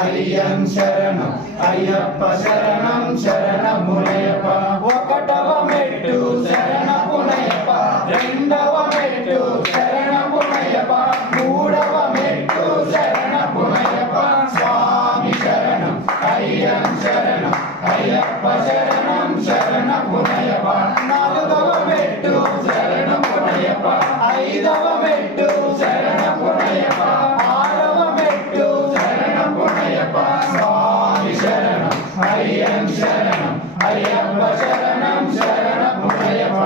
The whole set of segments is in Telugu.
అయ్యం శరణం అయ్యప్ప శరణం శరణమునయప్ప ఒకటవ మెట్టు శరణమునయప్ప రెండవ మెట్టు శరణమునయప్ప మూడవ మెట్టు శరణమునయప్ప స్వామి శరణం అయ్యం శరణం అయ్యప్ప శరణం శరణమునయప్ప నాలుగవ మెట్టు శరణమునయప్ప ఐదవ మెట్టు శరణమునయప్ప ఆరవ మెట్టు శరణమునయప్ప స్వామి శరణం అయ్యం శరణం అయ్యప్ప శరణం శరణమునయప్ప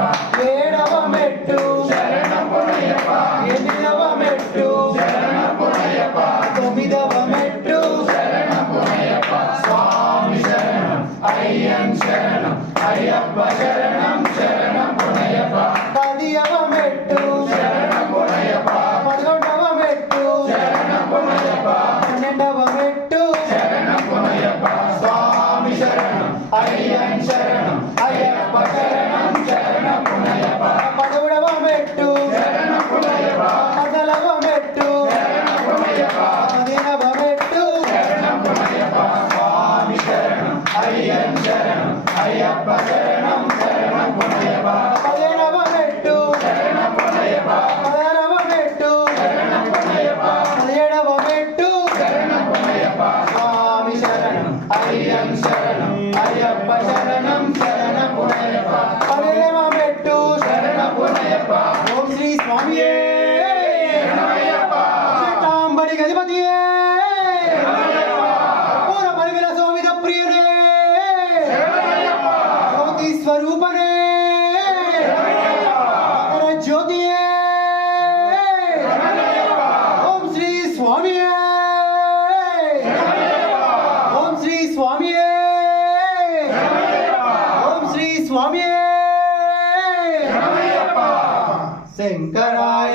ఏడవ మెట్టు శరణమునయప్ప ఎనిమిదవ మెట్టు శరణమునయప్ప తొమ్మిదవ మెట్టు శరణమునయప్ప స్వామి శరణం అయ్యం శరణం అయ్యప్ప శరణం శరణమునయప్ప పదియవ మెట్టు శరణమునయప్ప పదకొండవ మెట్టు శరణమునయప్ప పన్నెండవ మెట్టు శరణమునయప్ప స్వామి శరణం అయ్యం శరణం అయ్యప్ప శరణం శరణమునయప్ప పదమూడవ మెట్టు శరణమునయప్ప పదలవ మెట్టు శరణమునయప్ప పదిహేనవ మెట్టు శరణమునయప్ప స్వామి శరణం అయ్యం శరణం అయ్యప్ప శరణం శరణమునయప్ప పదిహేనవ మెట్టు శరణమునయప్ప పదహారవ మెట్టు శరణమునయప్ప పదిహేడవ మెట్టు శరణమునయప్ప స్వామి శరణం అయ్యం శరణం అయ్యప్ప శరణం శరణమునయప్ప పదిహేనవ మెట్టు శరణమునయప్ప ఓం శ్రీ స్వామియే శరణమయ్యప్ప శతాంబడి గణపతియే శరణమయ్యప్ప పూర పరిమళ సోమిత ప్రియనే శరణమయ్యప్ప జ్యోతి స్వరూపనే శరణమయ్యప్ప జ్యోతియే శరణమయ్యప్ప ఓం శ్రీ స్వామియే శరణమయ్యప్ప ఓం శ్రీ స్వామియే శరణమయ్యప్ప ఓం శ్రీ స్వామియే శరణమయ్యప్ప శంకరాయ